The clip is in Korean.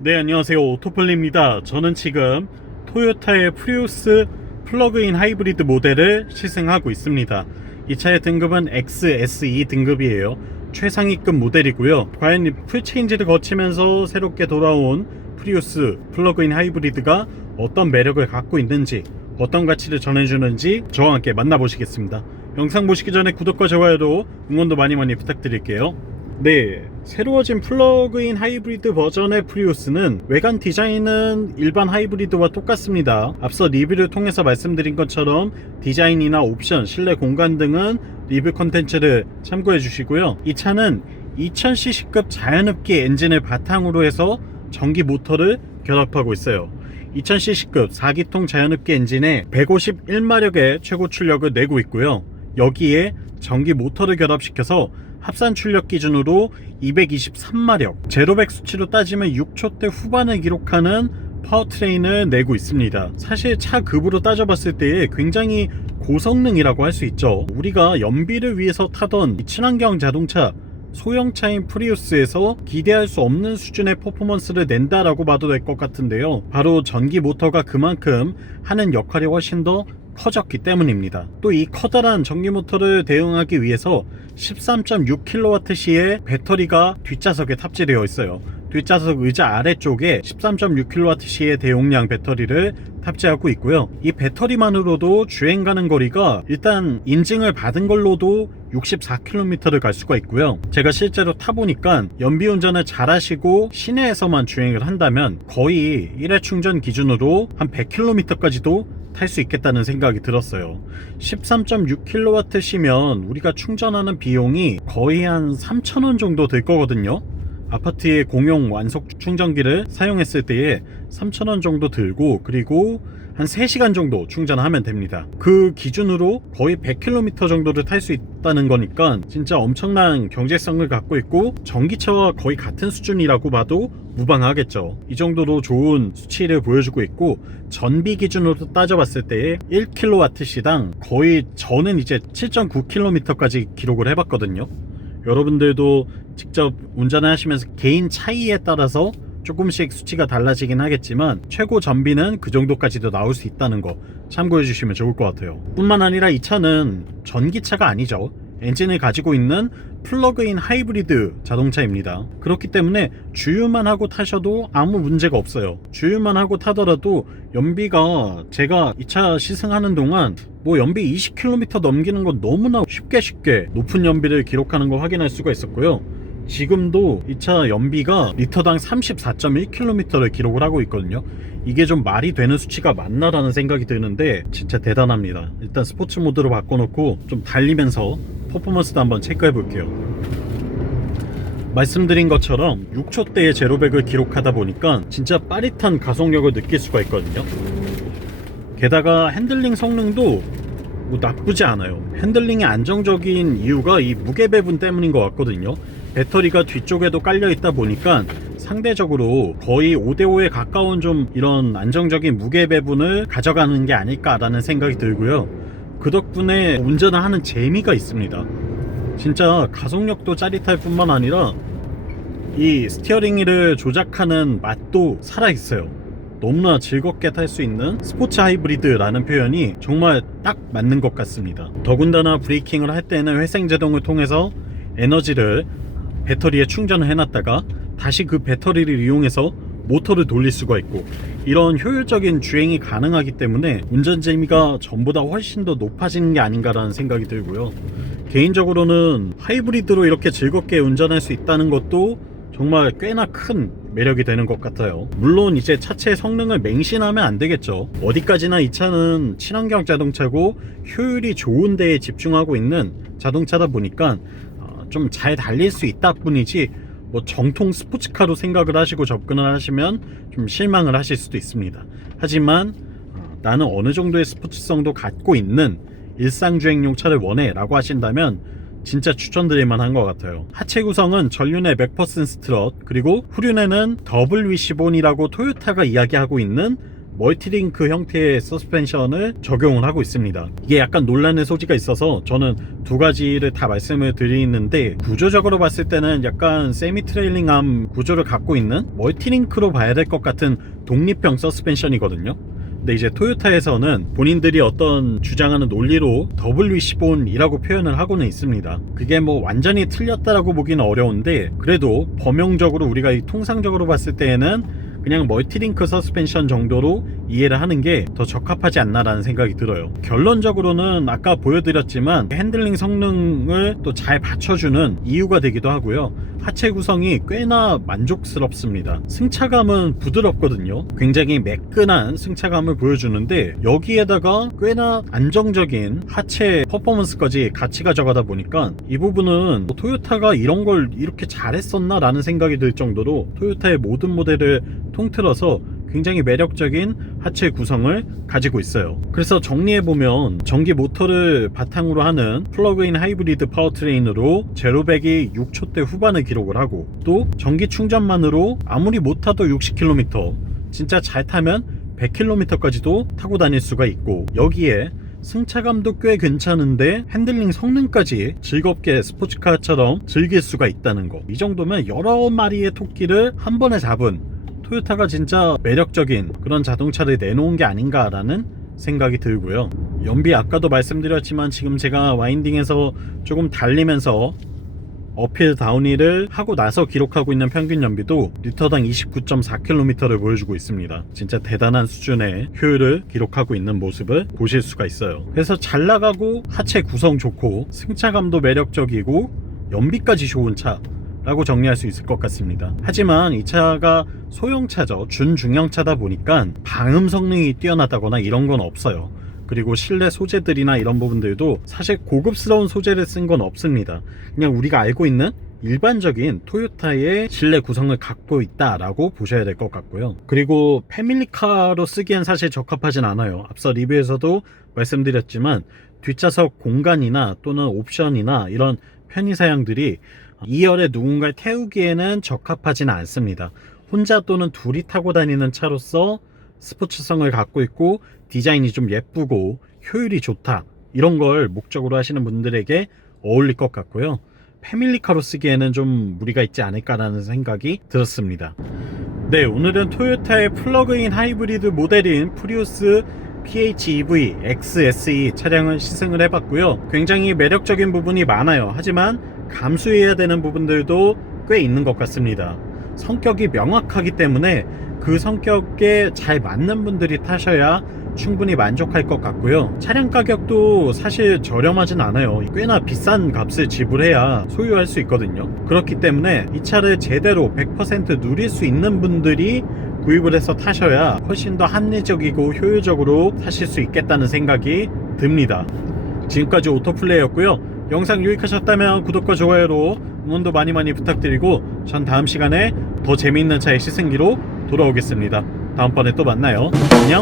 네, 안녕하세요. 오토플리입니다. 저는 지금 토요타의 프리우스 플러그인 하이브리드 모델을 시승하고 있습니다. 이 차의 등급은 XSE 등급이에요. 최상위급 모델이고요. 과연 이 풀체인지를 거치면서 새롭게 돌아온 프리우스 플러그인 하이브리드가 어떤 매력을 갖고 있는지, 어떤 가치를 전해주는지 저와 함께 만나보시겠습니다. 영상 보시기 전에 구독과 좋아요도 응원도 많이 부탁드릴게요. 네, 새로워진 플러그인 하이브리드 버전의 프리우스는 외관 디자인은 일반 하이브리드와 똑같습니다. 앞서 리뷰를 통해서 말씀드린 것처럼 디자인이나 옵션, 실내 공간 등은 리뷰 컨텐츠를 참고해 주시고요. 이 차는 2000cc급 자연흡기 엔진을 바탕으로 해서 전기 모터를 결합하고 있어요. 2000cc급 4기통 자연흡기 엔진에 151마력의 최고 출력을 내고 있고요. 여기에 전기 모터를 결합시켜서 합산 출력 기준으로 223마력, 제로백 수치로 따지면 6초대 후반을 기록하는 파워트레인을 내고 있습니다. 사실 차 급으로 따져봤을 때 굉장히 고성능이라고 할 수 있죠. 우리가 연비를 위해서 타던 친환경 자동차 소형차인 프리우스에서 기대할 수 없는 수준의 퍼포먼스를 낸다라고 봐도 될 것 같은데요. 바로 전기 모터가 그만큼 하는 역할이 훨씬 더 커졌기 때문입니다. 또 이 커다란 전기 모터를 대응하기 위해서 13.6kWh의 배터리가 뒷좌석에 탑재되어 있어요. 뒷좌석 의자 아래쪽에 13.6kWh의 대용량 배터리를 탑재하고 있고요. 이 배터리만으로도 주행 가는 거리가 일단 인증을 받은 걸로도 64km를 갈 수가 있고요. 제가 실제로 타보니까 연비운전을 잘 하시고 시내에서만 주행을 한다면 거의 1회 충전 기준으로 한 100km까지도 탈 수 있겠다는 생각이 들었어요. 13.6kWh시면 우리가 충전하는 비용이 거의 한 3,000원 정도 들 거거든요. 아파트의 공용 완속 충전기를 사용했을 때에 3,000원 정도 들고, 그리고 한 3시간 정도 충전하면 됩니다. 그 기준으로 거의 100km 정도를 탈 수 있다는 거니까 진짜 엄청난 경제성을 갖고 있고 전기차와 거의 같은 수준이라고 봐도 무방하겠죠. 이 정도로 좋은 수치를 보여주고 있고, 전비 기준으로 따져봤을 때 1kWh당 거의 저는 이제 7.9km까지 기록을 해봤거든요. 여러분들도 직접 운전을 하시면서 개인 차이에 따라서 조금씩 수치가 달라지긴 하겠지만 최고 전비는 그 정도까지도 나올 수 있다는 거 참고해 주시면 좋을 것 같아요. 뿐만 아니라 이 차는 전기차가 아니죠. 엔진을 가지고 있는 플러그인 하이브리드 자동차입니다. 그렇기 때문에 주유만 하고 타셔도 아무 문제가 없어요. 주유만 하고 타더라도 연비가, 제가 이 차 시승하는 동안 뭐 연비 20km 넘기는 건 너무나 쉽게 높은 연비를 기록하는 거 확인할 수가 있었고요. 지금도 이 차 연비가 리터당 34.1km를 기록을 하고 있거든요. 이게 좀 말이 되는 수치가 맞나라는 생각이 드는데 진짜 대단합니다. 일단 스포츠 모드로 바꿔놓고 좀 달리면서 퍼포먼스도 한번 체크해 볼게요. 말씀드린 것처럼 6초대의 제로백을 기록하다 보니까 진짜 빠릿한 가속력을 느낄 수가 있거든요. 게다가 핸들링 성능도 뭐 나쁘지 않아요. 핸들링이 안정적인 이유가 이 무게 배분 때문인 것 같거든요. 배터리가 뒤쪽에도 깔려 있다 보니까 상대적으로 거의 5대5에 가까운 좀 이런 안정적인 무게 배분을 가져가는 게 아닐까라는 생각이 들고요. 그 덕분에 운전을 하는 재미가 있습니다. 진짜 가속력도 짜릿할 뿐만 아니라 이 스티어링 휠을 조작하는 맛도 살아있어요. 너무나 즐겁게 탈 수 있는 스포츠 하이브리드라는 표현이 정말 딱 맞는 것 같습니다. 더군다나 브레이킹을 할 때는 회생제동을 통해서 에너지를 배터리에 충전을 해놨다가 다시 그 배터리를 이용해서 모터를 돌릴 수가 있고, 이런 효율적인 주행이 가능하기 때문에 운전 재미가 전보다 훨씬 더 높아지는 게 아닌가라는 생각이 들고요. 개인적으로는 하이브리드로 이렇게 즐겁게 운전할 수 있다는 것도 정말 꽤나 큰 매력이 되는 것 같아요. 물론 이제 차체의 성능을 맹신하면 안 되겠죠. 어디까지나 이 차는 친환경 자동차고 효율이 좋은 데에 집중하고 있는 자동차다 보니까 좀 잘 달릴 수 있다 뿐이지, 뭐 정통 스포츠카로 생각을 하시고 접근을 하시면 좀 실망을 하실 수도 있습니다. 하지만 나는 어느 정도의 스포츠성도 갖고 있는 일상주행용 차를 원해 라고 하신다면 진짜 추천드릴 만한 것 같아요. 하체 구성은 전륜에 맥퍼슨 스트럿, 그리고 후륜에는 더블 위시본이라고 토요타가 이야기하고 있는 멀티링크 형태의 서스펜션을 적용을 하고 있습니다. 이게 약간 논란의 소지가 있어서 저는 두 가지를 다 말씀을 드리는데, 구조적으로 봤을 때는 약간 세미 트레일링암 구조를 갖고 있는 멀티링크로 봐야 될 것 같은 독립형 서스펜션이거든요. 근데 이제 토요타에서는 본인들이 어떤 주장하는 논리로 WC본이라고 표현을 하고는 있습니다. 그게 뭐 완전히 틀렸다라고 보기는 어려운데, 그래도 범용적으로 우리가 통상적으로 봤을 때에는 그냥 멀티링크 서스펜션 정도로 이해를 하는 게 더 적합하지 않나라는 생각이 들어요. 결론적으로는 아까 보여드렸지만 핸들링 성능을 또 잘 받쳐주는 이유가 되기도 하고요. 하체 구성이 꽤나 만족스럽습니다. 승차감은 부드럽거든요. 굉장히 매끈한 승차감을 보여주는데, 여기에다가 꽤나 안정적인 하체 퍼포먼스까지 같이 가져가다 보니까 이 부분은 토요타가 이런 걸 이렇게 잘했었나 라는 생각이 들 정도로 토요타의 모든 모델을 통틀어서 굉장히 매력적인 하체 구성을 가지고 있어요. 그래서 정리해보면 전기 모터를 바탕으로 하는 플러그인 하이브리드 파워트레인으로 제로백이 6초대 후반을 기록을 하고, 또 전기 충전만으로 아무리 못 타도 60km, 진짜 잘 타면 100km까지도 타고 다닐 수가 있고, 여기에 승차감도 꽤 괜찮은데 핸들링 성능까지 즐겁게 스포츠카처럼 즐길 수가 있다는 거. 이 정도면 여러 마리의 토끼를 한 번에 잡은 토요타가 진짜 매력적인 그런 자동차를 내놓은 게 아닌가라는 생각이 들고요. 연비 아까도 말씀드렸지만 지금 제가 와인딩에서 조금 달리면서 어필 다운힐을 하고 나서 기록하고 있는 평균 연비도 리터당 29.4km를 보여주고 있습니다. 진짜 대단한 수준의 효율을 기록하고 있는 모습을 보실 수가 있어요. 그래서 잘 나가고 하체 구성 좋고 승차감도 매력적이고 연비까지 좋은 차 라고 정리할 수 있을 것 같습니다. 하지만 이 차가 소형차죠. 준중형차다 보니까 방음 성능이 뛰어나다거나 이런 건 없어요. 그리고 실내 소재들이나 이런 부분들도 사실 고급스러운 소재를 쓴 건 없습니다. 그냥 우리가 알고 있는 일반적인 토요타의 실내 구성을 갖고 있다라고 보셔야 될 것 같고요. 그리고 패밀리카로 쓰기엔 사실 적합하진 않아요. 앞서 리뷰에서도 말씀드렸지만 뒷좌석 공간이나 또는 옵션이나 이런 편의사양들이 2열에 누군가를 태우기에는 적합하지는 않습니다. 혼자 또는 둘이 타고 다니는 차로서 스포츠성을 갖고 있고 디자인이 좀 예쁘고 효율이 좋다, 이런 걸 목적으로 하시는 분들에게 어울릴 것 같고요. 패밀리카로 쓰기에는 좀 무리가 있지 않을까라는 생각이 들었습니다. 네, 오늘은 토요타의 플러그인 하이브리드 모델인 프리우스 PHEV XSE 차량을 시승을 해봤고요. 굉장히 매력적인 부분이 많아요. 하지만 감수해야 되는 부분들도 꽤 있는 것 같습니다. 성격이 명확하기 때문에 그 성격에 잘 맞는 분들이 타셔야 충분히 만족할 것 같고요. 차량 가격도 사실 저렴하진 않아요. 꽤나 비싼 값을 지불해야 소유할 수 있거든요. 그렇기 때문에 이 차를 제대로 100% 누릴 수 있는 분들이 구입을 해서 타셔야 훨씬 더 합리적이고 효율적으로 타실 수 있겠다는 생각이 듭니다. 지금까지 오토플레이였고요. 영상 유익하셨다면 구독과 좋아요로 응원도 많이 부탁드리고, 전 다음 시간에 더 재미있는 차의 시승기로 돌아오겠습니다. 다음번에 또 만나요. 안녕.